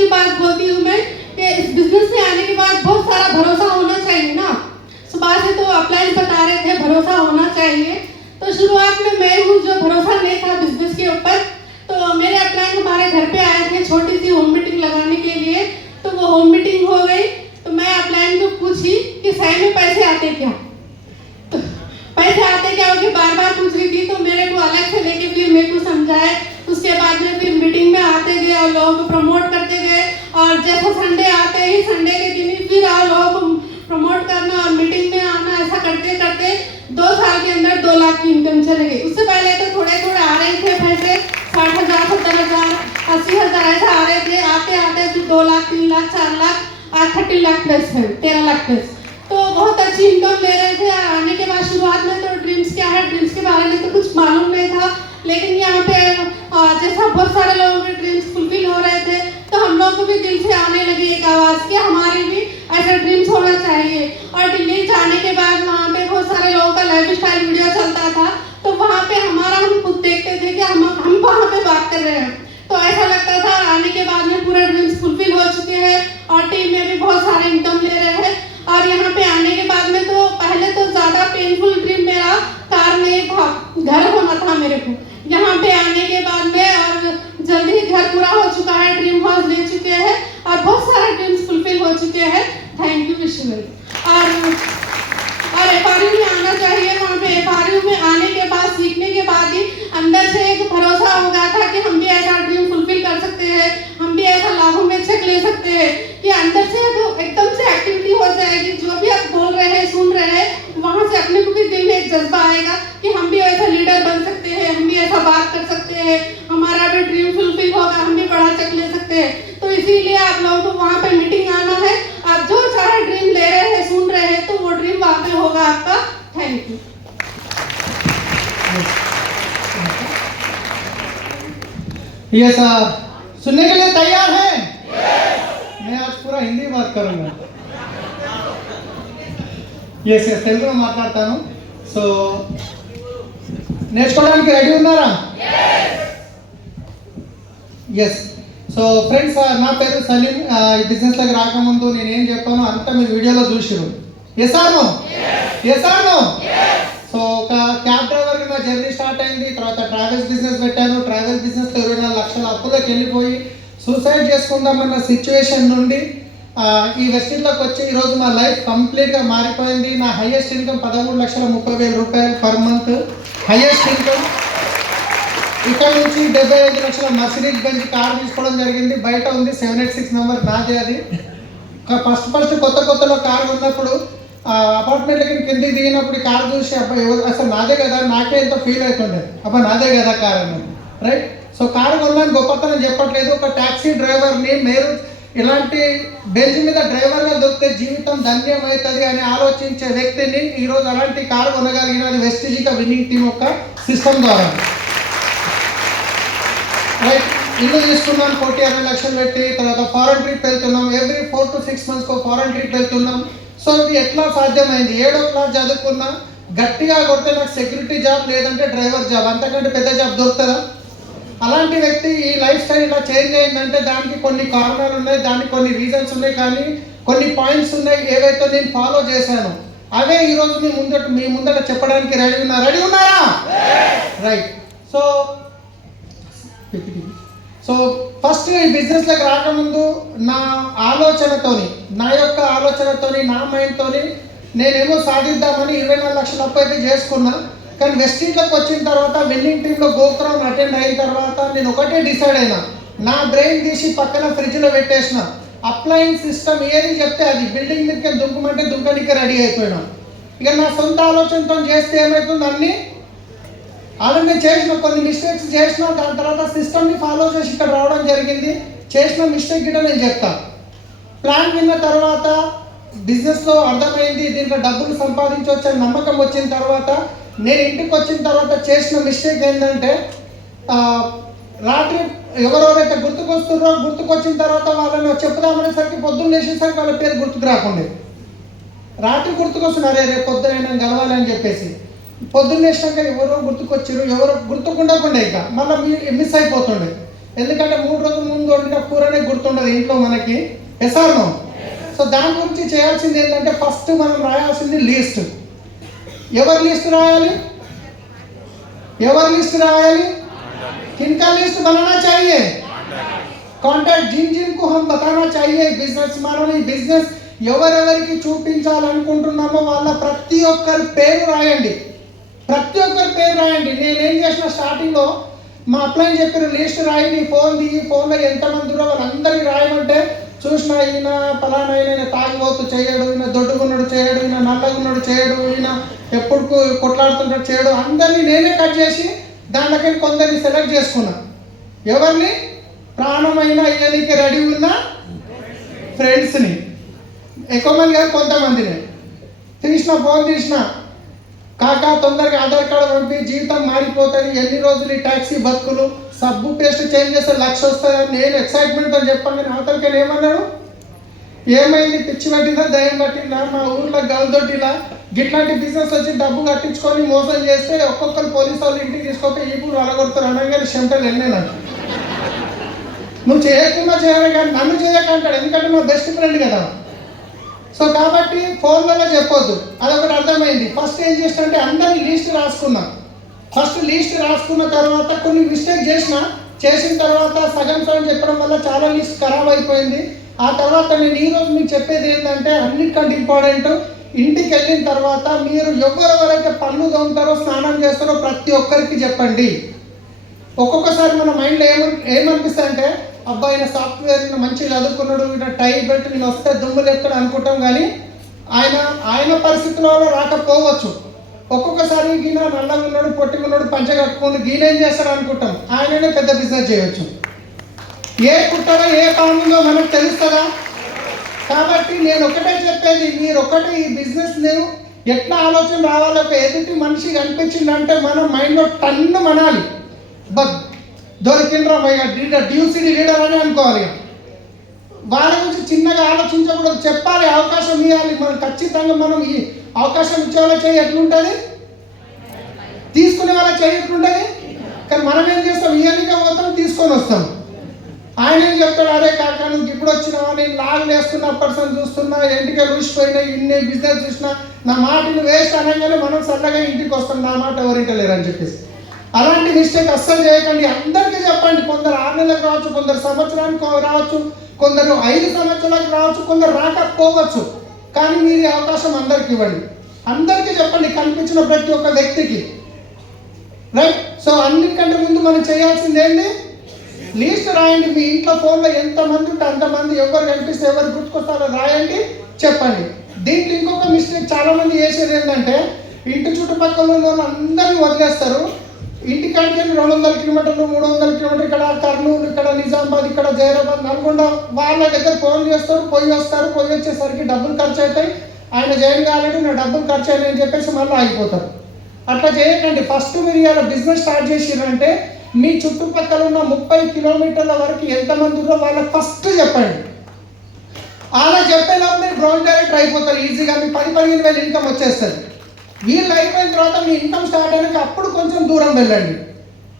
की बात बोलती हूँ मैं कि इस बिजनेस में आने के बाद बहुत सारा भरोसा होना चाहिए ना। सुबह से तो अपलाइन बता रहे थे भरोसा होना चाहिए, तो शुरुआत में मैं हूँ जो भरोसा नहीं था बिजनेस के ऊपर। तो मेरे अपलाइन हमारे घर पे आए थे छोटी सी होम मीटिंग लगाने के लिए, तो वो होम मीटिंग हो गई। तो मैं अपलाइन को पूछी कि सही में पैसे आते क्या, तो पैसे आते क्या होगी बार बार पूछ रही थी। तो मेरे को अलग से लेके फिर मेरे को समझाए। उसके बाद में फिर मीटिंग में आते गए और लोगों को प्रमोट करते गए, और जैसा संडे आते ही संडे के दिन ही फिर और लोगों को प्रमोट करना और मीटिंग में आना, ऐसा करते करते 2 साल के अंदर 2 लाख की इनकम चले गई। उससे पहले तो थोड़े थोड़े आ रहे थे पैसे, 60,000, 70,000, 80,000 ऐसा आ रहे थे। आते आते फिर 2 लाख, 3 लाख, 4 लाख, आज 30 लाख प्लस है, 13 लाख प्लस। तो बहुत अच्छी इनकम ले रहे थे। आने के बाद शुरुआत में तो ड्रीम्स क्या है, ड्रीम्स के बारे में तो कुछ मालूम नहीं था, लेकिन यहाँ पे जैसा बहुत सारे लोगों के ड्रीम्स फुलफिल हो रहे थे, तो हम लोग को भी दिल से आने लगी एक आवाज़ कि हमारी भी ऐसा ड्रीम्स होना चाहिए। और दिल्ली जाने के बाद वहाँ पे बहुत सारे लोगों का लाइफ स्टाइल वीडियो चलता था, तो वहाँ पे हमारा हम खुद देखते थे कि हम वहाँ पे बात कर रहे हैं, तो ऐसा लगता था। आने के बाद में पूरे ड्रीम्स फुलफिल हो चुके हैं और टीम में भी बहुत सारे इनकम ले रहे हैं। और यहाँ पे आने के बाद में तो पहले तो ज़्यादा पेनफुल ड्रीम मेरा कार नहीं था, घर होना था मेरे को। यहाँ पे आने के बाद में और जल्दी ही घर पूरा हो चुका है, ड्रीम हाउस ले चुके हैं और बहुत सारे ड्रीम्स फुलफिल हो चुके हैं। थैंक यू विश्वल। और एफआरयू में आना चाहिए। वहाँ पे एफआरयू में आने के बाद, सीखने के बाद ही अंदर से एक भरोसा हो गया था कि हम भी ऐसा ड्रीम फुलफिल कर सकते हैं, हम भी ऐसा लाभों में चेक ले सकते हैं, कि अंदर से एकदम से एक्टिविटी हो जाएगी। जो भी आप बोल रहे हैं, सुन रहे हैं, वहाँ से अपने को भी दिल में एक जज्बा आएगा कि हम भी ऐसा लीडर बन सकते हैं, हम भी ऐसा बात कर सकते हैं, हमारा भी ड्रीम फुलफिल होगा, हम भी बड़ा चेक ले सकते हैं। तो इसीलिए आप लोगों को वहाँ पे मीटिंग आना है। आप जो चाहे ड्रीम ले रहे हैं, सुन रहे हैं, तो वो ड्रीम वहाँ पे होगा आपका। Thank you. ये सर सुनने के लिए तैयार हैं? मैं आज पूरा हिंदी बात करूंगा। यस यस తెలుగులో మాట్లాడతాను. సో నేర్చుకోవడానికి రెడీ ఉన్నారా? ఎస్. సో ఫ్రెండ్స్, నా పేరు సలీం. ఈ బిజినెస్లోకి రాకముందు నేను ఏం చెప్పానో అంతా మీరు వీడియోలో చూసిరు. Yes or no? Yes or no? So ఒక క్యాబ్ డ్రైవర్గా నా జర్నీ స్టార్ట్ అయింది. తర్వాత ట్రావెల్స్ బిజినెస్ పెట్టాను. ట్రావెల్ బిజినెస్ 24 లక్షల అప్పులోకి వెళ్ళిపోయి సూసైడ్ చేసుకుందామన్న సిచ్యువేషన్ నుండి ఈ వెస్టిన్లోకి వచ్చి ఈరోజు మా లైఫ్ కంప్లీట్గా మారిపోయింది. నా హైయెస్ట్ ఇన్కమ్ 13,30,000 రూపాయలు పర్ మంత్ హైయెస్ట్ ఇన్కమ్. ఇక్కడ నుంచి 75 లక్షల మర్సిడీస్ బెంజ్ కార్ తీసుకోవడం జరిగింది. బయట ఉంది 786 నెంబర్, నాదే అది. ఫస్ట్ కొత్తలో కార్ ఉన్నప్పుడు అపార్ట్మెంట్లకి కిందికి దిగినప్పుడు కార్ చూసి అబ్బాయి అసలు నాదే కదా, నాకే ఎంతో ఫీల్ అవుతుండే, అబ్బాయి నాదే కదా కార్ అన్నది. రైట్. సో కారు కొనడానికి గొప్పతనం చెప్పట్లేదు. ఒక ట్యాక్సీ డ్రైవర్ని మీరు ఇలాంటి బెంచ్ మీద డ్రైవర్గా దొరికితే జీవితం ధన్యం అవుతుంది అని ఆలోచించే వ్యక్తిని ఈరోజు అలాంటి కారు కొనగలిగినది వెస్టిజికా విన్నింగ్ టీమ్ యొక్క సిస్టమ్ ద్వారా. రైట్. ఇల్లు తీసుకున్నాం 60 లక్షలు పెట్టి. తర్వాత ఫారెన్ ట్రిప్ వెళ్తున్నాం. Every 4 to 6 months foreign trip వెళ్తున్నాం. సో ఇది ఎట్లా సాధ్యమైంది? 7వ క్లాస్ చదువుకున్నా, గట్టిగా కొడితే నాకు సెక్యూరిటీ జాబ్ లేదంటే డ్రైవర్ జాబ్, అంతకంటే పెద్ద జాబ్ దొరుకుతుందా? అలాంటి వ్యక్తి ఈ లైఫ్ స్టైల్ ఇలా చేంజ్ అయిందంటే దానికి కొన్ని కారణాలు ఉన్నాయి, దానికి కొన్ని రీజన్స్ ఉన్నాయి, కానీ కొన్ని పాయింట్స్ ఉన్నాయి ఏవైతే నేను ఫాలో చేశాను అవే ఈరోజు మీ ముందట చెప్పడానికి రెడీ ఉన్నారా? రైట్. సో ఫస్ట్ ఈ బిజినెస్లోకి రాకముందు నా యొక్క ఆలోచనతోని నా మైండ్తోని నేనేమో సాధిద్దామని 24 లక్షల అప్పు అయితే చేసుకున్నా. కానీ వెస్టిన్లోకి వచ్చిన తర్వాత విన్నింగ్ టీంలో గోపురం అటెండ్ అయిన తర్వాత నేను ఒకటే డిసైడ్ అయినా, నా బ్రెయిన్ తీసి పక్కన ఫ్రిడ్జ్లో పెట్టేసిన. అప్లైన్ సిస్టమ్ ఏది చెప్తే అది బిల్డింగ్ మీదకి దుంకమంటే దుంకనికి రెడీ అయిపోయినా. ఇక నా సొంత ఆలోచనతో చేస్తే ఏమవుతుంది, అన్నీ ఆల్రెడీ చేసిన కొన్ని మిస్టేక్స్ చేసిన, దాని తర్వాత సిస్టమ్ని ఫాలో చేసి ఇక్కడ రావడం జరిగింది. చేసిన మిస్టేక్ గిట్ట నేను చెప్తా. ప్లాన్ విన్న తర్వాత బిజినెస్లో అర్థమైంది, దీంట్లో డబ్బులు సంపాదించవచ్చు అని నమ్మకం వచ్చిన తర్వాత నేను ఇంటికి వచ్చిన తర్వాత చేసిన మిస్టేక్ ఏంటంటే, రాత్రి ఎవరెవరైతే గుర్తుకొచ్చిన తర్వాత వాళ్ళని చెప్పుదామనేసరికి పొద్దున్న లేచేసరికి వాళ్ళ పేరు గుర్తుకు రాకుండా, రాత్రి గుర్తుకొస్తున్నారు రేపు పొద్దున గెలవాలి అని చెప్పేసి. పొద్దున్న లేచినాక ఎవరో గుర్తుకొచ్చారు, ఎవరో గుర్తుకుండకుండా ఇక మళ్ళీ మిస్ అయిపోతుండే. ఎందుకంటే 3 రోజుల ముందు వండిన కూరనే గుర్తుండదు ఇంట్లో మనకి. Yes or no? సో దాని గురించి చేయాల్సింది ఏంటంటే ఫస్ట్ మనం రాయాల్సింది లిస్ట్. ఎవరి లిస్ట్ రాయాలి? किनका लिस्ट बनाना चाहिए? కాంటాక్ట్ जिनको हम बताना चाहिए బిజినెస్ మనని బిజినెస్ ఎవరెవరికి చూపించాలనుకుంటున్నామో వాళ్ళ ప్రతి ఒక్కరి పేరు రాయండి. నేనేం చేసిన స్టార్టింగ్లో మా అప్లైన్ చెప్పారు లిస్ట్ రాయండి, ఫోన్లో ఎంతమంది ఉన్నారో వాళ్ళందరికీ రాయమంటే చూసిన ఈయన పలానా ఈయన తాగిపోతూ చేయడు, ఈయన దొడ్డుకున్నాడు చేయడు, ఈయన నల్లగున్నాడు చేయడు, ఈయన ఎప్పుడు కొట్లాడుతుంటాడు చేయడు, అందరినీ నేనే కట్ చేసి దాంట్లోకి కొందరిని సెలెక్ట్ చేసుకున్నా. ఎవరిని? ప్రాణమైన ఇయనికి రెడీ ఉన్న ఫ్రెండ్స్ని. ఎక్కువ మంది కాదు, కొంతమందిని ఫోన్ తీసిన కాకా తొందరగా ఆధార్ కార్డు పంపి జీవితం మారిపోతుంది, ఎన్ని రోజులు ఈ ట్యాక్సీ బతుకులు, సబ్బు పేస్ట్ చేంజ్ చేస్తే 1,00,000 వస్తుంది నేను ఎక్సైట్మెంట్తో చెప్పాను. కానీ అవతలకి ఏమన్నాడు? ఏమైంది, పిచ్చి పట్టిందా దయ్యం పట్టిందా, మా ఊర్లో గల్దొడ్డిలా గిట్లాంటి బిజినెస్ వచ్చి డబ్బు కట్టించుకొని మోసం చేస్తే ఒక్కొక్కరు పోలీసు వాళ్ళు ఇంటికి తీసుకోక ఈ ఊరు అలగొడతారు అనగానే చెంటలు వెళ్ళినాను. నువ్వు చేయకుండా చేయాలి కానీ నన్ను చేయకంటాడు, ఎందుకంటే నా బెస్ట్ ఫ్రెండ్ కదా. సో కాబట్టి ఫోన్లలో చెప్పొద్దు, అదొకటి అర్థమైంది. ఫస్ట్ ఏం చేసిన అంటే అందరినీ లిస్ట్ రాసుకున్నా. లిస్ట్ రాసుకున్న తర్వాత కొన్ని మిస్టేక్ చేసిన తర్వాత సగం చెప్పడం వల్ల చాలా లిస్ట్ ఖరాబ్ అయిపోయింది. ఆ తర్వాత నేను ఈరోజు మీకు చెప్పేది ఏంటంటే అన్నిటికంటే ఇంపార్టెంట్, ఇంటికి వెళ్ళిన తర్వాత మీరు ఎవరెవరైతే పనులు తోముతారో స్నానం చేస్తారో ప్రతి ఒక్కరికి చెప్పండి. ఒక్కొక్కసారి మన మైండ్లో ఏమనిపిస్తుంది అంటే అబ్బా ఈయన సాఫ్ట్వేర్ ఈయన మంచిగా చదువుకున్నాడు, ఈయన టై పెట్టి నేను వస్తే దుమ్ము లేస్తాడు అనుకుంటాం. కానీ ఆయన పరిస్థితులలో రాకపోవచ్చు. ఒక్కొక్కసారి ఈయన నల్లగా ఉన్నాడు, పొట్టిగా ఉన్నాడు, పంచ కట్టుకుని ఈయన ఏం చేస్తాడు అనుకుంటాం. ఆయననే పెద్ద బిజినెస్ చేయవచ్చు. ఏ కుట్టదో ఏ పాముందో మనకు తెలుస్తుందా? కాబట్టి నేను ఒకటే చెప్పేది, మీరు ఒకటే ఈ బిజినెస్ నేను ఎట్లా ఆలోచన రావాలి. ఒక ఎదుటి మనిషి కనిపించిందంటే మనం మైండ్లో టన్ను మనాలి, దొరికిండ్రా డ్యూసిటీ లీడర్ అని అనుకోవాలి. వాళ్ళ గురించి చిన్నగా ఆలోచించకూడదు, చెప్పాలి, అవకాశం ఇవ్వాలి. మనం ఖచ్చితంగా మనం ఈ అవకాశం ఇచ్చే వాళ్ళ చేయి ఎట్లుంటుంది, తీసుకునే వాళ్ళ చేయి ఎట్లుంటుంది. కానీ మనం ఏం చేస్తాం, ఇయర్గా పోతాం, తీసుకొని వస్తాం. ఆయన ఏం చెప్తాడు, అరే కాక నువ్వు ఇప్పుడు వచ్చినావా, నేను లాగ్ వేస్తున్నా, పర్సన్ చూస్తున్నా, ఇంటికి రూసిపోయినా, ఇన్ని బిజినెస్ చూసినా, నా మాటలు వేస్ట్ అనగానే మనం సరళగా ఇంటికి వస్తాం, నా మాట ఎవరింట లేరు అని చెప్పేసి. అలాంటి మిస్టేక్ అస్సలు చేయకండి. అందరికీ చెప్పండి. కొందరు 6 నెలలకు రావచ్చు, కొందరు సంవత్సరానికి రావచ్చు, కొందరు 5 సంవత్సరాలకు రావచ్చు, కొందరు రాకపోవచ్చు. కానీ మీరు అవకాశం అందరికి ఇవ్వండి. అందరికీ చెప్పండి, కనిపించిన ప్రతి ఒక్క వ్యక్తికి. రైట్? సో అన్నిటికంటే ముందు మనం చేయాల్సింది ఏంటి? లిస్ట్ రాయండి. మీ ఇంట్లో ఫోన్లో ఎంతమంది ఉంటే అంతమంది, ఎవరు కనిపిస్తే ఎవరు గుర్తుకొస్తారో రాయండి, చెప్పండి. దీంట్లో ఇంకొక మిస్టేక్ చాలా మంది చేసేది ఏంటంటే ఇంటి చుట్టుపక్కల ఉన్న వాళ్ళు అందరినీ వదిలేస్తారు. ఇంటికాడికి వెళ్ళి 200 కిలోమీటర్లు 300 కిలోమీటర్లు, ఇక్కడ కర్నూలు, ఇక్కడ నిజామాబాద్, ఇక్కడ జైరాబాద్, నల్గొండ, వాళ్ళ దగ్గర ఫోన్ చేస్తారు, పోయి వచ్చేసరికి డబ్బులు ఖర్చు అవుతాయి. ఆయన జాయిన్ కాలేడు, నా డబ్బులు ఖర్చు అయినాయి అని చెప్పేసి మళ్ళీ ఆగిపోతారు. అట్లా చేయకండి. ఫస్ట్ మీరు ఇలా బిజినెస్ స్టార్ట్ చేసిరంటే మీ చుట్టుపక్కల ఉన్న 30 కిలోమీటర్ల వరకు ఎంతమంది ఉన్నారో వాళ్ళకి ఫస్ట్ చెప్పండి. అలా చెప్పేలోపు మీరు బ్రౌన్ డైరెక్టర్ అయిపోతారు ఈజీగా. మీ 10-15 వేలు ఇన్కమ్ వచ్చేస్తుంది. వీళ్ళు అయిపోయిన తర్వాత మీ ఇన్కమ్ స్టార్ట్ అయినాక అప్పుడు కొంచెం దూరం వెళ్ళండి.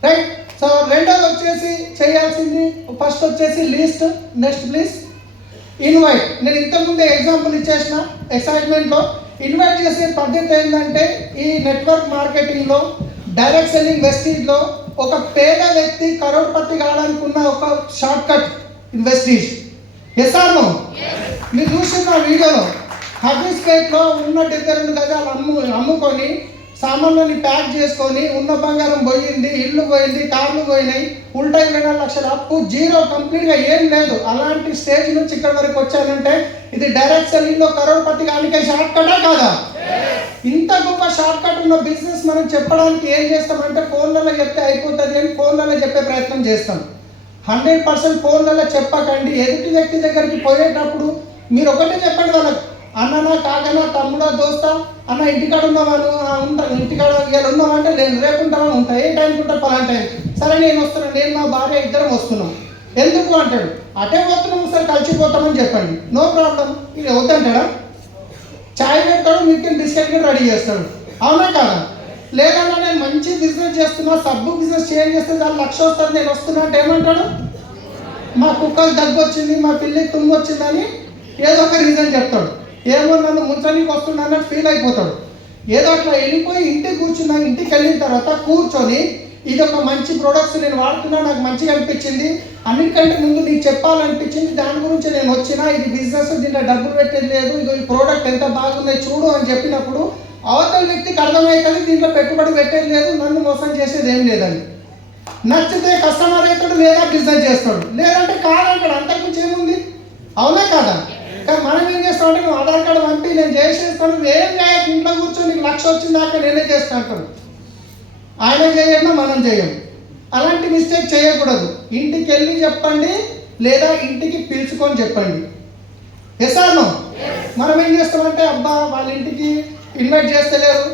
రైట్? సో రెండోది వచ్చేసి చేయాల్సింది, ఫస్ట్ వచ్చేసి లిస్ట్. Next please invite. నేను ఇంతకుముందే ఎగ్జాంపుల్ ఇచ్చేసిన ఎక్సైట్మెంట్లో. ఇన్వైట్ చేసే పద్ధతి ఏంటంటే ఈ నెట్వర్క్ మార్కెటింగ్లో, డైరెక్ట్ సెల్లింగ్, వెస్టీజ్లో ఒక పేద వ్యక్తి కరోడ్పతి కావడానికి ఉన్న ఒక షార్ట్ కట్ ఇన్వెస్టీజ్. Yes or no? మీరు చూసిన వీడియోలో హబీస్పేట్లో ఉన్న 72 గజాలు అమ్ముకొని సామాన్లని ప్యాక్ చేసుకొని ఉన్న బంగారం పోయింది, ఇల్లు పోయింది, కార్లు పోయినాయి, ఉల్టా 24 లక్షల అప్పు, జీరో, కంప్లీట్గా ఏం లేదు. అలాంటి స్టేజ్ నుంచి ఇక్కడ వరకు వచ్చానంటే ఇది డైరెక్ట్ సెల్లింగ్లో కరోడ్పతి కానికే షార్ట్ కటా కాదా? ఇంత గొప్ప షార్ట్ కట్ ఉన్న బిజినెస్ మనం చెప్పడానికి ఏం చేస్తామంటే ఫోన్లలో చెప్తే అయిపోతుంది అని ఫోన్లలో చెప్పే ప్రయత్నం చేస్తాం. 100% ఫోన్లలో చెప్పకండి. ఎదుటి వ్యక్తి దగ్గరికి పోయేటప్పుడు మీరు ఒకటే చెప్పండి వాళ్ళకి, అన్ననా, కాకనా, తమ్ముడా, దోస్తా, అన్న ఇంటికాడ ఉన్నవాళ్ళు ఉంటాను, ఇంటికాడ ఇవాళ ఉన్నామంటే నేను రేపు ఉంటామని ఉంటా, ఏ టైంకి ఉంటా పలానా టైం, సరే నేను వస్తున్నాను, నేను మా భార్య ఇద్దరం వస్తున్నాం. ఎందుకు అంటాడు, అటే పోతున్నాము సరే కలిసిపోతామని చెప్పండి, నో ప్రాబ్లం. ఇది వద్దంటాడా? చాయ్ పెడతాడు, మీకు బిస్కెట్ కూడా రెడీ చేస్తాడు, అవునా కాదా? లేదన్నా నేను మంచి బిజినెస్ చేస్తున్నా, సబ్బు బిజినెస్ చేంజ్ చేస్తే చాలా 1,00,000 వస్తుంది, నేను వస్తున్నా అంటే ఏమంటాడు? మా కుక్కకి దగ్గు వచ్చింది, మా పిల్లికి తుమ్ము వచ్చిందని ఏదో ఒక రీజన్ చెప్తాడు. ఏమో నన్ను ముంచడానికి వస్తున్నా అన్నట్టు ఫీల్ అయిపోతాడు. ఏదో అట్లా వెళ్ళిపోయి ఇంటికి కూర్చున్నా, ఇంటికి వెళ్ళిన తర్వాత కూర్చొని ఇది ఒక మంచి ప్రొడక్ట్స్ నేను వాడుతున్నా, నాకు మంచిగా అనిపించింది, అన్నిటికంటే ముందు నీకు చెప్పాలనిపించింది, దాని గురించి నేను వచ్చినా, ఇది బిజినెస్, దీంట్లో డబ్బులు పెట్టేది లేదు, ఇదో ఈ ప్రోడక్ట్ ఎంత బాగుంది చూడు అని చెప్పినప్పుడు అవతల వ్యక్తికి అర్థమవుతుంది దీంట్లో పెట్టుబడి పెట్టేది లేదు, నన్ను మోసం చేసేది ఏం లేదని. నచ్చితే కస్టమర్ అవుతాడు, లేదా బిజినెస్ చేస్తాడు, లేదంటే కాదంటాడు. అంతకుమించి ఏముంది? అవునా కాదా? కానీ మనం ఏం చేస్తామంటే నువ్వు ఆధార్ కార్డు పంపి నేను చేసేస్తాను, నువ్వేం చేయక ఇంట్లో కూర్చొని నీకు 1,00,000 వచ్చిందాక నేనే చేస్తా అంటాడు. ఆయన చేయకుండా మనం చేయం. అలాంటి మిస్టేక్ చేయకూడదు. ఇంటికి వెళ్ళి చెప్పండి, లేదా ఇంటికి పిలుచుకొని చెప్పండి. ఎసాను మనం ఏం చేస్తామంటే అబ్బా వాళ్ళ ఇంటికి ఇన్వైట్ చేస్తలేరు,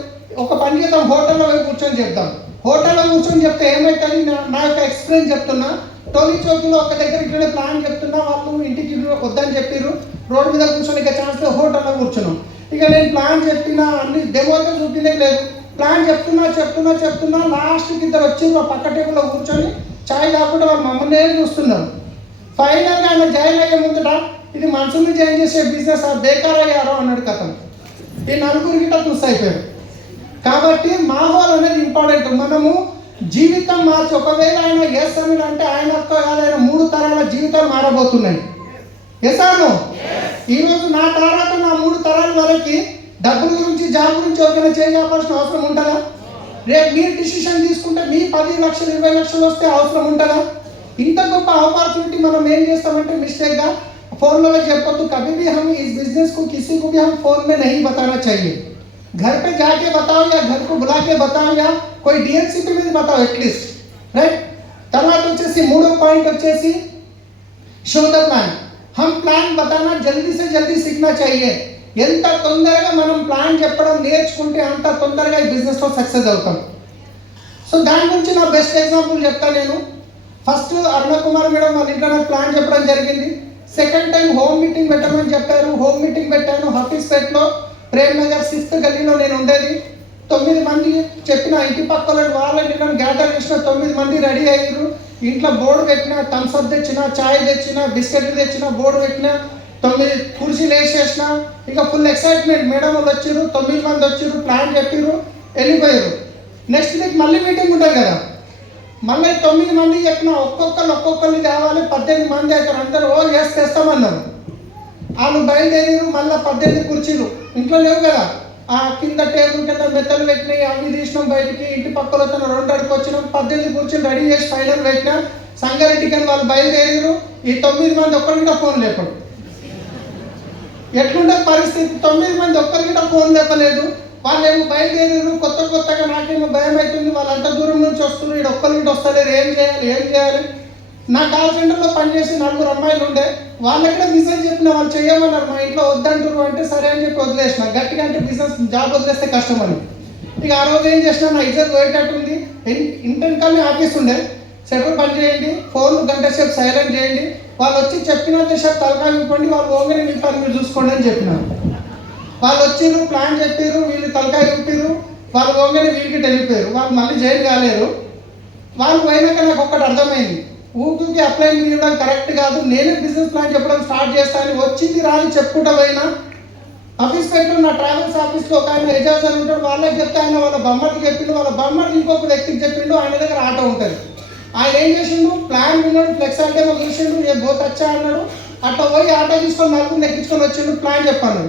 ఒక పని చేద్దాం, హోటల్లో పోయి కూర్చొని చెప్తాం. హోటల్లో కూర్చొని చెప్తే ఏమవుతుంది? నా యొక్క ఎక్స్పీరియన్స్ చెప్తున్నా. టోలీ చౌకీలో ఒక దగ్గర ఇక్కడే ప్లాన్ చెప్తున్నా, వాళ్ళు ఇంటికి వద్దని చెప్పారు, రోడ్డు మీద కూర్చొని ఇక ఛాన్స్ హోటల్లో కూర్చున్నాం. ఇక నేను ప్లాన్ చెప్పినా అన్ని డెమోగా చూపించే లేదు, ప్లాన్ చెప్తున్నా లాస్ట్కి ఇద్దరు వచ్చి మా పక్క టేబుల్లో కూర్చొని చాయ్ కాకుండా వాళ్ళ మమ్మల్ని చూస్తున్నారు. ఫైనల్గా ఆయన జాయిన్ అయ్యే ముందట ఇది మనసుని జాయిన్ చేసే బిజినెస్ బేకార్ అయ్యారో అన్నాడు కథం. ఈ నలుగురు గిట్ట తుస్ అయిపోయారు. కాబట్టి మాహోల్ అనేది ఇంపార్టెంట్. మనము జీవితం మార్చి ఒకవేళ ఆయన ఎస్ అని అంటే ఆయన కాదైనా 3 తరాల జీవితాలు మారబోతున్నాయి. ఎసాను ఈరోజు నా తర్వాత నా 3 తరాల వరకు డబ్బుల గురించి జాబ్ గురించి ఎవరైనా చేయాల్సిన అవసరం ఉంటుందా? రేపు మీరు డిసిషన్ తీసుకుంటే మీ 10 లక్షలు 20 లక్షలు వస్తే అవసరం ఉంటుందా? ఇంత గొప్ప ఆపర్చునిటీ మనం ఏం చేస్తామంటే మిస్టేక్గా फोन में చెప్పొద్దు. कभी भी हम इस बिजनेस को किसी को भी हम फोन में नहीं बताना चाहिए. घर पे जाके बताओ या घर को बुला के बताओ या कोई डीएनसीपी में बताओ एटलीस्ट, राइट? తర్వాత వచ్చేసి మూడో పాయింట్ వచ్చేసి షో ద ప్లాన్. हम प्लान बताना जल्दी से जल्दी सीखना चाहिए. ఎంత తొందరగా మనం ప్లాన్ చెప్పడం నేర్చుకుంటే అంత తొందరగా ఈ బిజినెస్ లో సక్సెస్ అవుతాం. సో దాని గురించి నా బెస్ట్ ఎగ్జాంపుల్ చెప్తా నేను. ఫస్ట్ అరుణ కుమార్ మేడం వాళ్ళ ఇంట్లో నాకు ప్లాన్ చెప్పడం జరిగింది. సెకండ్ టైం హోమ్ మీటింగ్ పెట్టమని చెప్పారు. హోమ్ మీటింగ్ పెట్టాను హఫీస్పేట్లో, ప్రేమ్ నగర్ 6th గల్లీలో నేను ఉండేది. 9 మంది చెప్పిన ఇంటి పక్కల వాళ్ళని నేను గ్యాదర్ చేసిన. 9 మంది రెడీ అయ్యారు. ఇంట్లో బోర్డు పెట్టిన, థమ్స్అప్ తెచ్చిన, చాయ్ తెచ్చిన, బిస్కెట్లు తెచ్చిన, బోర్డు పెట్టిన, 9 కుర్చీలు వేసేసిన. ఇక ఫుల్ ఎక్సైట్మెంట్. మేడం వాళ్ళు వచ్చారు, 9 మంది వచ్చారు, ప్లాన్ చెప్పారు, వెళ్ళిపోయారు. నెక్స్ట్ వీక్ మళ్ళీ మీటింగ్ ఉంటుంది కదా, మళ్ళీ 9 మంది చెప్పిన, ఒక్కొక్కరిని కావాలి, 18 మంది అక్కడ అందరూ తెస్తామన్నారు. వాళ్ళు బయలుదేరారు. మళ్ళీ 18 కుర్చీలు ఇంట్లో లేవు కదా, ఆ కింద టేబుల్ కింద మెత్తలు పెట్టినాయి, అవి తీసినాం బయటికి. ఇంటి పక్కన 2 అడుగు వచ్చినాం, 18 కుర్చీలు రెడీ చేసి ఫైనల్ పెట్టినా. సంగారెడ్డికి అని వాళ్ళు బయలుదేరారు. ఈ 9 మంది ఒక్కరికి ఫోన్ లేపడు. ఎట్లుంటే పరిస్థితి? 9 మంది ఒక్కరికి ఫోన్ లేపలేదు. వాళ్ళేమో బయలుదేరారు. కొత్తగా నాకేమో భయం అవుతుంది, వాళ్ళంత దూరం నుంచి వస్తున్నారు, ఇక్కడ ఒక్కరికి వస్తలేరు, ఏం చేయాలి? నా కాల్ సెంటర్లో పనిచేసి 4 అమ్మాయిలు ఉండే, వాళ్ళకి బిజినెస్ చెప్పిన, వాళ్ళు చేయమన్నారు, మా ఇంట్లో వద్దంటారు అంటే సరే అని చెప్పి వదిలేసిన. గట్టిగా అంటే బిజినెస్ జాబ్ వదిలేస్తే కష్టం అని. ఇక ఆ రోజు ఏం చేసినా, నా ఇజ్జత్ పోయేటట్టుంది. ఇంటర్కల్ని ఆఫీస్ ఉండే, సెటర్ పని చేయండి, ఫోన్ గంట సేపు సైలెంట్ చేయండి, వాళ్ళు వచ్చి చెప్పినంత సేపు తలకాయ ఇవ్వండి, వాళ్ళు ఓంగని మీ పని మీరు చూసుకోండి అని చెప్పినారు. వాళ్ళు వచ్చిర్రు, ప్లాన్ చెప్పారు, వీళ్ళు తలకాయ ఊపిరు, వాళ్ళు ఓంగని వీళ్ళకి వెళ్ళిపోయారు. వాళ్ళు మళ్ళీ జైలు కాలేరు. వాళ్ళు పోయినాక నాకు ఒక్కటి అర్థమైంది, ఊరికి అప్లై చేయడం కరెక్ట్ కాదు, నేనే బిజినెస్ ప్లాన్ చెప్పడం స్టార్ట్ చేస్తాను. వచ్చింది రాని చెప్పుకుంటా పోయినా. ఆఫీస్ పెట్టిన నా ట్రావెల్స్ ఆఫీస్లో ఒక ఆయన ఎజాజ్ అని ఉంటాడు, వాళ్ళకి చెప్తే ఆయన వాళ్ళ బొమ్మకి చెప్పిండు, వాళ్ళ బొమ్మకి ఇంకొక వ్యక్తికి చెప్పిండు. ఆయన దగ్గర ఆటో ఉంటుంది. ఆయన ఏం చేసిండు, ప్లాన్ విన్నాడు, ఫ్లెక్స్ అంటే చూసిండు, ఏ బోత్ వచ్చా అన్నాడు. అట్లా పోయి ఆటో తీసుకొని 4 ఎక్కించుకొని వచ్చిండు, ప్లాన్ చెప్పాను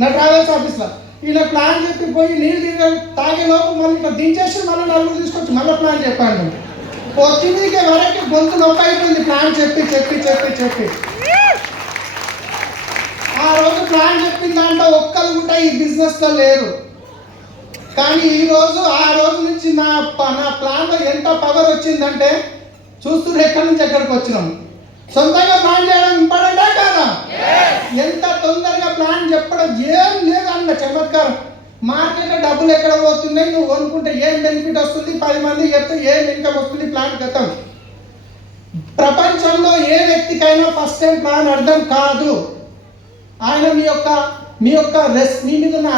నా ట్రావెల్స్ ఆఫీస్లో. ఈయన ప్లాన్ చెప్పి పోయి నీళ్ళు తాగేలోపు మళ్ళీ ఇట్లా దించేసి మళ్ళీ 4 తీసుకొచ్చి మళ్ళీ ప్లాన్ చెప్పాను. వచ్చింది వరకు గొంతు నొప్పి అయిపోయింది ప్లాన్ చెప్పి. ఆ రోజు ప్లాన్ చెప్పిన దాంట్లో ఒక్కరు కూడా ఈ బిజినెస్లో లేరు. కానీ ఈరోజు ఆ రోజు నుంచి నా ప్లాన్లో ఎంత పవర్ వచ్చిందంటే చూస్తుంటే ఎక్కడి నుంచి ఎక్కడికి వచ్చినాము. సొంతంగా ప్లాన్ చేయడం ఇంపార్టెంటా కాదా? ఎంత తొందరగా ప్లాన్ చెప్పడం ఏం లేదు అన్న చమత్కారం. మార్కెట్లో డబ్బులు ఎక్కడ పోతున్నాయి, నువ్వు అనుకుంటే ఏం బెనిఫిట్ వస్తుంది, 10 మంది చెప్తే ఏం ఇన్కమ్ వస్తుంది, ప్లాన్ గతం. ప్రపంచంలో ఏ వ్యక్తికైనా ఫస్ట్ టైం ప్లాన్ అర్థం కాదు. ఆయన మీ యొక్క మీ యొక్క మీ మీద ఉన్న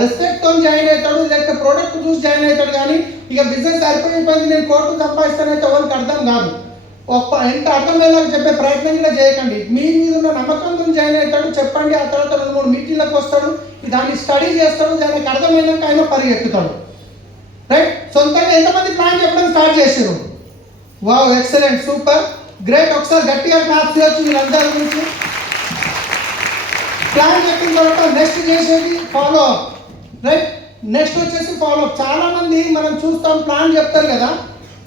రెస్పెక్ట్తో జాయిన్ అవుతాడు, లేకపోతే ప్రోడక్ట్ చూసి జాయిన్ అవుతాడు. కానీ ఇక బిజినెస్ సరిపోయిపోయింది నేను కోర్టు సంపాదిస్తానైతే ఎవరికి అర్థం కాదు. ఎంత అర్థమయ్యేలాగా చెప్పే ప్రయత్నం కూడా చేయకండి. మీ మీద ఉన్న నమ్మకంతో జాయిన్ అవుతాడు, చెప్పండి. ఆ తర్వాత 2-3 మీటింగ్లకు వస్తాడు, దాన్ని స్టడీ చేస్తాడు, దానికి అర్థమైనాక ఆయన పరిగెత్తుతాడు. రైట్? సొంతంగా ఎంతమంది ప్లాన్ చెప్పడం స్టార్ట్ చేశారు? Wow, excellent, super, great. ఒకసారి గట్టిగా క్లాస్ చేయొచ్చు మీరందరి గురించి. ప్లాన్ చెప్పిన తర్వాత నెక్స్ట్ చేసేది ఫాలో అప్. రైట్? నెక్స్ట్ వచ్చేసి ఫాలో అప్. చాలా మంది మనం చూస్తాం, ప్లాన్ చెప్తారు కదా,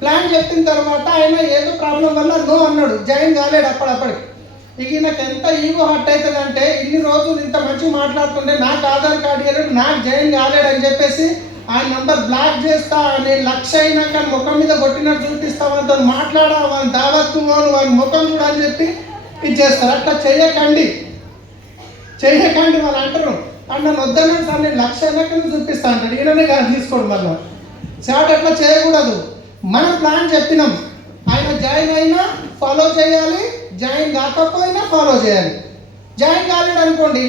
ప్లాన్ చెప్పిన తర్వాత ఆయన ఏదో ప్రాబ్లం వల్ల నో అన్నాడు, జాయిన్ కాలేడు. అప్పటికి ఇక నాకు ఎంత ఈగో హర్ట్ అవుతుందంటే, ఇన్ని రోజులు ఇంత మంచి మాట్లాడుతుంటే నాకు ఆధార్ కార్డు ఇవ్వలేడు, నాకు జాయిన్ కాలేడు అని చెప్పేసి ఆయన నంబర్ బ్లాక్ చేస్తా, నేను 1,00,000 అయినా కానీ ముఖం మీద కొట్టినట్టు చూపిస్తా, వాళ్ళతో మాట్లాడా, వాళ్ళ దావత్తు వాళ్ళ ముఖం కూడా అని చెప్పి ఇది చేస్తారు. అట్లా చేయకండి. వాళ్ళు అంటారు నన్ను వద్దన్నాను సార్, నేను 1,00,000 అయినా కానీ చూపిస్తా అంటాడు. ఈయననే కాదు తీసుకోండి. మళ్ళీ చాట్ అట్లా చేయకూడదు. మనం ప్లాన్ చెప్పినాం, ఆయన జాయిన్ అయినా ఫాలో చేయాలి, జాయిన్ కాకపోయినా ఫాలో చేయాలి. జాయిన్ కాలేడు అనుకోండి,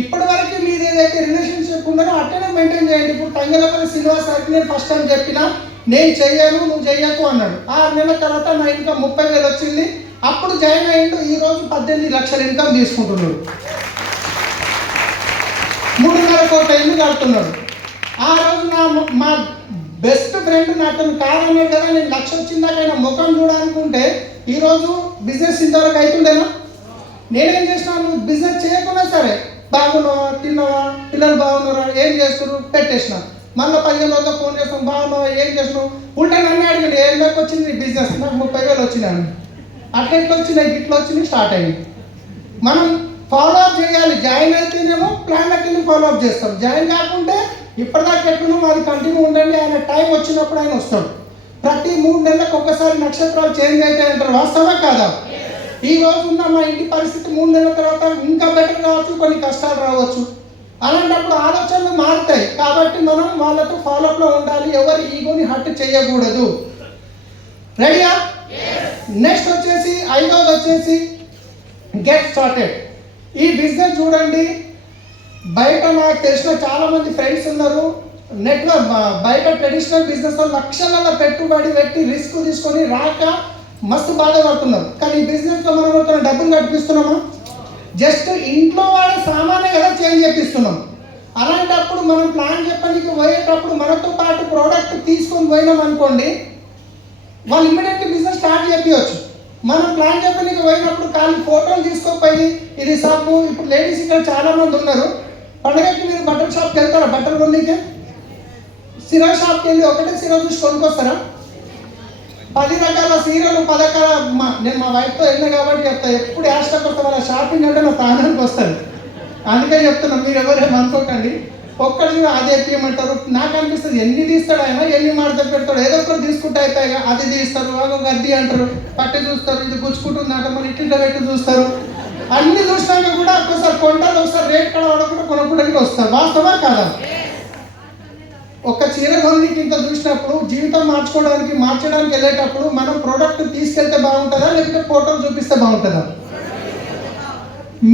ఇప్పటి వరకు మీరు ఏదైతే రిలేషన్షిప్ ఉందో అట్టనే మెయింటైన్ చేయండి. ఇప్పుడు తంగలపల్లి శ్రీనివాస్ సార్కి నేను ఫస్ట్ టైం చెప్పినా, నేను చెయ్యను నువ్వు చెయ్యకు అన్నాడు. 6 నెలల తర్వాత నా ఇన్కమ్ 30,000 వచ్చింది. అప్పుడు జాయిన్ అయ్యిండు. ఈరోజు 18 లక్షల ఇన్కమ్ తీసుకుంటున్నాడు. 3.5 కోట్ల ఇల్లు కడుతున్నాడు. ఆ రోజు మా బెస్ట్ ఫ్రెండ్ నాతో కాదన్నాడు కదా, నేను 1,00,000 వచ్చిందాకైనా ముఖం చూడాలనుకుంటే ఈరోజు బిజినెస్ ఇంతవరకు అవుతుండేనా? నేనేం చేసినాను, బిజినెస్ చేయకున్నా సరే బాగున్నావా, తిన్నావా, పిల్లలు బాగున్నారా, ఏం చేస్తున్నారు పెట్టేసిన. మళ్ళీ 15 రోజుల్లో ఫోన్ చేస్తాం, బాగున్నావా, ఏం చేస్తున్నావు, ఉల్టా నన్ను అడిగాడు, ఏం దాకా వచ్చింది బిజినెస్, నాకు 30,000 వచ్చినాను. అట్లా ఎట్లా వచ్చినాయి, ఇట్లా వచ్చినాయి, స్టార్ట్ అయింది. మనం ఫాలో అప్ చేయాలి. జాయిన్ అయితేనేమో ప్లాన్లకి వెళ్ళి ఫాలో అప్ చేస్తాం, జాయిన్ కాకుంటే ఇప్పటిదాకా ఎట్లున్నామో అది కంటిన్యూ ఉండండి. ఆయన టైం వచ్చినప్పుడు ఆయన వస్తాడు. ప్రతి 3 నెలలకు ఒకసారి నక్షత్రాలు చేంజ్ అవుతాయి అంటారు, వాస్తవా కాదా? ఈ రోజు ఉన్న మా ఇంటి పరిస్థితి 3 నెలల తర్వాత ఇంకా బెటర్ కావచ్చు, కొన్ని కష్టాలు రావచ్చు. అలాంటప్పుడు ఆలోచనలు మారుతాయి. కాబట్టి మనం వాళ్ళతో ఫాలోఅప్లో ఉండాలి, ఎవరి ఈగోని హర్ట్ చేయకూడదు. రెడీయా? నెక్స్ట్ వచ్చేసి 5వది వచ్చేసి గెట్ స్టార్టెడ్. ఈ బిజినెస్ చూడండి, బయట నాకు తెలిసిన చాలా మంది ఫ్రెండ్స్ ఉన్నారు. నెట్వర్క్ బయట ట్రెడిషనల్ బిజినెస్ లక్షల పెట్టుబడి పెట్టి రిస్క్ తీసుకొని రాక మస్తు బాధపడుతున్నారు. కానీ ఈ బిజినెస్లో మనం డబ్బులు కట్టిస్తున్నామా? జస్ట్ ఇంట్లో వాడే సామానే కదా చేంజ్ చేపిస్తున్నాం. అలాంటప్పుడు మనం ప్లాన్ చెప్పడానికి పోయేటప్పుడు మనతో పాటు ప్రోడక్ట్ తీసుకొని పోయినాం అనుకోండి, వాళ్ళు ఇమ్మీడియట్లీ బిజినెస్ స్టార్ట్ చేయవచ్చు. మనం ప్లాన్ చెప్పడానికి పోయినప్పుడు ఖాళీ ఫోటోలు తీసుకోపోయి ఇది సబ్బు. ఇప్పుడు లేడీస్ ఇక్కడ చాలా మంది ఉన్నారు. పండగకి మీరు బట్టల షాప్కి వెళ్తారా? బట్టలు కొన్నికే సిరా షాప్కి వెళ్ళి ఒకటే సిరా చూసి కొనుక్కొస్తారా? 10 రకాల సీరలు 10 రకాల నేను మా వైఫ్తో వెళ్ళినా కాబట్టి చెప్తా, ఎప్పుడు యాస్టక్ వస్తే వాళ్ళ షాపింగ్ అంటే నా ప్రాణానికి వస్తుంది. అందుకే చెప్తున్నా, మీరు ఎవరేమో అనుకోకండి. ఒక్కటి అదే తీయమంటారు. నాకు అనిపిస్తుంది ఎన్ని తీస్తాడు ఆయన, ఎన్ని మాటలు పెడతాడు, ఏదో ఒకటి తీసుకుంటే అయిపోయాగా అది తీస్తారు, ఒక గద్ది అంటారు, పట్టి చూస్తారు, ఇది గుచ్చుకుంటుంది అంటే మన ఇట్లా పెట్టి చూస్తారు. అన్ని చూసినాక కూడా ఒక్కసారి కొంటారు, ఒకసారి రేట్ కూడా వాడకుండా కొనుక్కోవడానికి వస్తారు. వాస్తవా కాదా? ఒక చీర కొనికి ఇంత చూసినప్పుడు జీవితం మార్చడానికి వెళ్ళేటప్పుడు మనం ప్రోడక్ట్ తీసుకెళ్తే బాగుంటుందా, లేకపోతే ఫోటోలు చూపిస్తే బాగుంటుందా?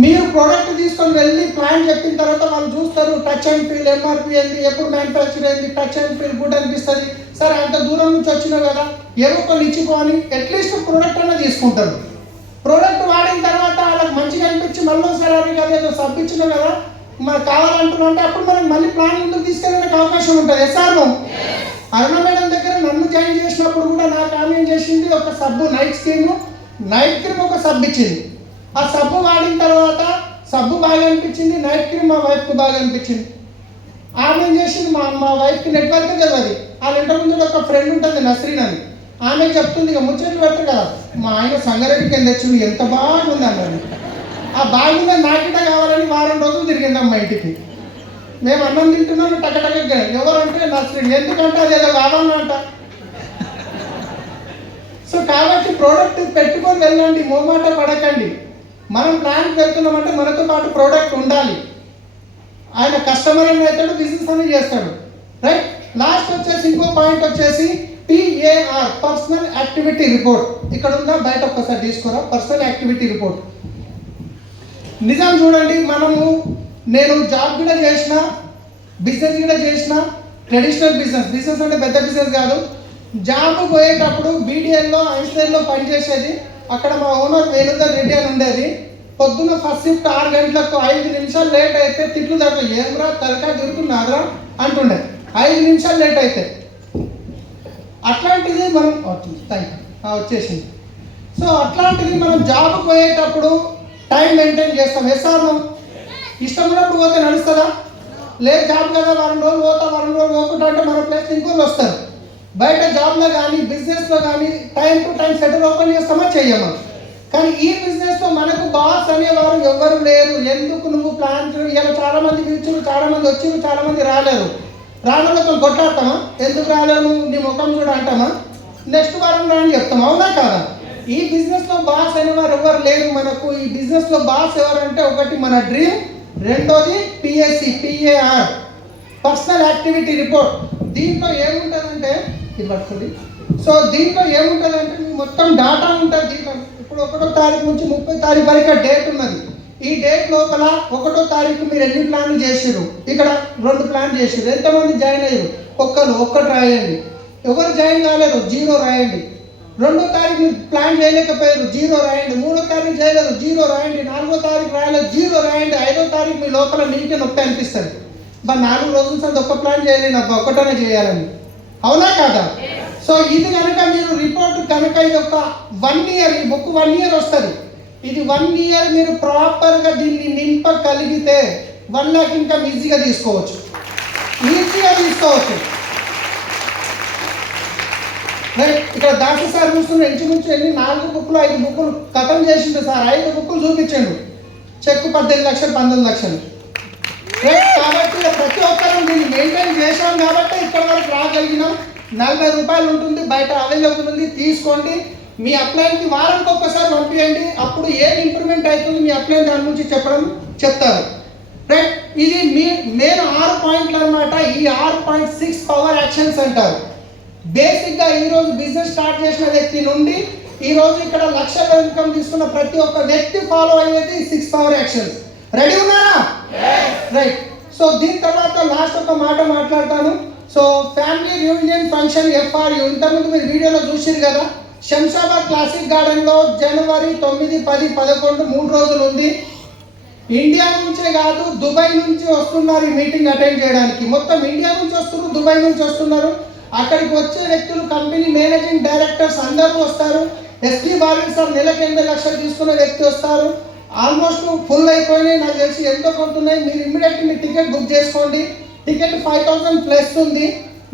మీరు ప్రోడక్ట్ తీసుకొని వెళ్ళి ప్లాన్ చెప్పిన తర్వాత వాళ్ళు చూస్తారు, టచ్ అండ్ ఫీల్, ఎంఆర్పి ఏంది, ఎప్పుడు మ్యానుఫ్యాక్చర్ అయింది, టచ్ అండ్ ఫీల్ గుడ్ అనిపిస్తుంది. సరే అంత దూరం నుంచి వచ్చినావు కదా, ఏవో కొన్ని ఇచ్చిపోని అట్లీస్ట్ ప్రోడక్ట్ అన్న తీసుకుంటారు. ప్రోడక్ట్ వాడిన తర్వాత వాళ్ళకి మంచిగా అనిపించి మళ్ళీ సరే కదా ఏదో సబ్ ఇచ్చినావు కదా మనకు కావాలంటున్నా అంటే అప్పుడు మనకి మళ్ళీ ప్లాన్ ముందుకు తీసుకెళ్ళడానికి అవకాశం ఉంటుంది. ఎస్ఆర్ఓ అరుణ మేడం దగ్గర నన్ను జాయిన్ చేసినప్పుడు కూడా నాకు ఆమె ఏం చేసింది, ఒక సబ్బు నైట్ క్రీమ్ ఒక సబ్బు ఇచ్చింది. ఆ సబ్బు వాడిన తర్వాత సబ్బు బాగా అనిపించింది, నైట్ క్రీమ్ మా వైఫ్కి బాగా అనిపించింది. ఆమె ఏం చేసింది, మా వైఫ్కి నెట్వర్క్ తెలియదు. వాళ్ళ ఇంటి ముందు ఒక ఫ్రెండ్ ఉంటుంది నస్రీన్ అని, ఆమె చెప్తుంది, ఇక ముచ్చట్లు పెడతారు కదా, మా ఆయన సంగారెడ్డికి వెళ్ళి తెచ్చింది, ఎంత బాగుంది అన్నది. ఆ బాగుంది నాకిట కావాలని వారం రోజులు తిరిగిందాం మా ఇంటికి. మేము అన్నం తింటున్నాము టకటక, ఎవరంటే నస్రీన్, ఎందుకంటే అదేదో కావాలంట. సో కాబట్టి ప్రోడక్ట్ పెట్టుకొని వెళ్ళండి, మోమాట పడకండి. మనం ప్లాన్కి వెళ్తున్నామంటే మనతో పాటు ప్రోడక్ట్ ఉండాలి. ఆయన కస్టమర్ అని అవుతాడు, బిజినెస్ అని చేస్తాడు. రైట్? లాస్ట్ వచ్చేసి ఇంకో పాయింట్ వచ్చేసి PAR, పర్సనల్ యాక్టివిటీ రిపోర్ట్. ఇక్కడ ఉందా? బయట ఒక్కసారి తీసుకోరా. పర్సనల్ యాక్టివిటీ రిపోర్ట్ నిజం చూడండి, మనము నేను జాబ్ కూడా చేసిన, బిజినెస్ కూడా చేసిన. ట్రెడిషనల్ బిజినెస్ అంటే పెద్ద బిజినెస్ కాదు. జాబ్ పోయేటప్పుడు బీడిఎల్లో ఐన్స్టైన్లో పనిచేసేది. అక్కడ మా ఓనర్ వేణుధర్ రెడ్డి అని ఉండేది. పొద్దున్న ఫస్ట్ షిఫ్ట్ 6 గంటలకు 5 నిమిషాలు లేట్ అయితే తిట్లు తగ్గ ఏమరా తలకాయ తిరుగుతున్నారా అంటుండే 5 నిమిషాలు లేట్ అయితే. అట్లాంటిది మనం వచ్చేసింది. సో అట్లాంటిది మనం జాబ్ పోయేటప్పుడు టైం మెయింటైన్ చేస్తాం. ఎస్ఆర్ను ఇష్టం ఉన్నప్పుడు పోతే నడుస్తుందా? లేదు జాబ్ కదా, వారం రోజులు పోతా, వారం రోజులు పోకుండా అంటే మన ప్లేస్ ఇంకోళ్ళు వస్తారు. బయట జాబ్లో కానీ బిజినెస్లో కానీ time to time settle open చేస్తామా చెయ్యమా? కానీ ఈ బిజినెస్లో మనకు బాస్ అనేవారు ఎవరు లేరు. ఎందుకు నువ్వు ప్లాన్ ఇలా చాలామంది పిలిచారు, చాలామంది వచ్చారు, చాలామంది రాలేరు. రాళ్ళతో కొట్లాడతామా? ఎందుకు రాలేను నీ ముఖం చూడ అంటామా? నెక్స్ట్ వారం రాని చెప్తాం. అవునా కాదా? ఈ బిజినెస్లో బాస్ అనేవారు ఎవరు లేరు మనకు. ఈ బిజినెస్లో బాస్ ఎవరంటే ఒకటి మన డ్రీమ్, రెండోది PAR పర్సనల్ యాక్టివిటీ రిపోర్ట్. దీంట్లో ఏముంటుందంటే ఇది పడుతుంది. సో దీంట్లో ఏముంటుందంటే మొత్తం డాటా ఉంటుంది దీంట్లో. ఇప్పుడు 1వ తారీఖు నుంచి 30వ తారీఖు వరకు డేట్ ఉన్నది. ఈ డేట్ లోపల 1వ తారీఖు మీరు ఎన్ని ప్లాన్లు చేసిరు? ఇక్కడ 2 ప్లాన్ చేసిరు. ఎంతమంది జాయిన్ అయ్యారు? ఒక్కటి రాయండి. ఎవరు జాయిన్ కాలేదు 0 రాయండి. 2వ తారీఖు ప్లాన్ చేయలేకపోయారు 0 రాయండి. 3వ తారీఖు చేయలేదు 0 రాయండి. 4వ తారీఖు రాయలేదు 0 రాయండి. 5వ తారీఖు మీ లోపల మీకే నొప్పి అనిపిస్తుంది. 4 రోజుల సార్ ఒక్క ప్లాన్ చేయలేను అబ్బా, ఒకటనే చేయాలని. అవునా కాదా? సో ఇది కనుక మీరు రిపోర్ట్ కనుక ఇది ఒక 1 ఇయర్, ఈ బుక్ 1 ఇయర్ వస్తుంది. ఇది 1 ఇయర్ మీరు ప్రాపర్గా దీన్ని నింపగలిగితే 1 లాక్ ఇన్కమ్ ఈజీగా తీసుకోవచ్చు. ఇక్కడ దాసి సార్ చూస్తున్న ఇంచుమించు ఎన్ని 4 బుక్లు 5 బుక్లు కథం చేసిండు సార్. 5 బుక్లు చూపించండు. చెక్కు 18 లక్షలు 19 లక్షలు. కాబట్టి ప్రతి ఒక్కరూ దీన్ని మెయింటైన్ చేసాం కాబట్టి ఇక్కడ వరకు రాగలిగినాం. 40 రూపాయలు ఉంటుంది, బయట అవైలబుల్ ఉంది, తీసుకోండి. మీ అప్లైన్కి వారానికి ఒక్కసారి పంపించండి. అప్పుడు ఏం ఇంప్రూవ్మెంట్ అవుతుంది మీ అప్లైన్ దాని నుంచి చెప్తారు. రైట్, ఇది మీ మెయిన్ 6 పాయింట్లు అనమాట. ఈ 6.6 పవర్ యాక్షన్స్ అంటారు. బేసిక్గా ఈరోజు బిజినెస్ స్టార్ట్ చేసిన వ్యక్తి నుండి ఈరోజు ఇక్కడ లక్షల ఇన్కమ్ తీసుకున్న ప్రతి ఒక్క వ్యక్తి ఫాలో అయ్యేది 6 పవర్ యాక్షన్స్. రెడీ ఉన్నారా? రైట్. సో దీని తర్వాత లాస్ట్ ఒక మాట మాట్లాడతాను. So family reunion function FRU ఇంతకుముందు మీరు వీడియోలో చూసిరు కదా. శంషాబాద్ క్లాసిక్ గార్డెన్లో జనవరి 9, 10, 11 3 రోజులు ఉంది. ఇండియా నుంచే కాదు దుబాయ్ నుంచి వస్తున్నారు ఈ మీటింగ్ అటెండ్ చేయడానికి. మొత్తం ఇండియా నుంచి వస్తున్నారు, దుబాయ్ నుంచి వస్తున్నారు. అక్కడికి వచ్చే వ్యక్తులు కంపెనీ మేనేజింగ్ డైరెక్టర్స్ అందరూ వస్తారు. SP బాబీ సార్ నెలకు 80 లక్షలు తీసుకునే వ్యక్తి వస్తారు. ఆల్మోస్ట్ ఫుల్ అయిపోయినాయి, నాకు తెలిసి ఎంతో కొంటున్నాయి. మీరు ఇమ్మీడియట్లీ మీ టికెట్ బుక్ చేసుకోండి. టికెట్ 5000 ప్లస్ ఉంది.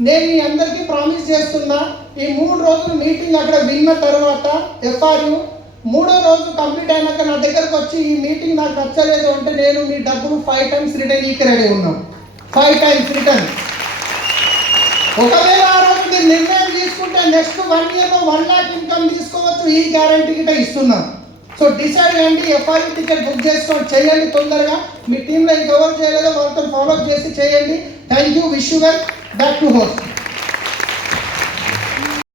నేను మీ అందరికీ ప్రామిస్ చేస్తున్నా, ఈ 3 రోజులు మీటింగ్ అక్కడ విన్న తర్వాత FRU 3వ రోజు కంప్లీట్ అయినాక నా దగ్గరకు వచ్చి ఈ మీటింగ్ నాకు నచ్చలేదు అంటే నేను మీ డబ్బులు 5 టైమ్స్ రిటర్న్ ఈకి రెడీ ఉన్నాను. 5 టైమ్స్ రిటర్న్. ఒకవేళ ఆ రోజు మీరు నిర్ణయం తీసుకుంటే నెక్స్ట్ 1 ఇయర్లో 1 లాక్ ఇన్కమ్ తీసుకోవచ్చు. ఈ గ్యారంటీ గిట్ట ఇస్తున్నాం. సో డిసైడ్ అయ్యండి, FRU టికెట్ బుక్ చేసుకోండి, చేయండి తొందరగా. మీ టీంలో ఇంకెవరు చేయలేదో వాళ్ళతో ఫాలో చేసి చేయండి. Thank you. Wish you well. Back to host.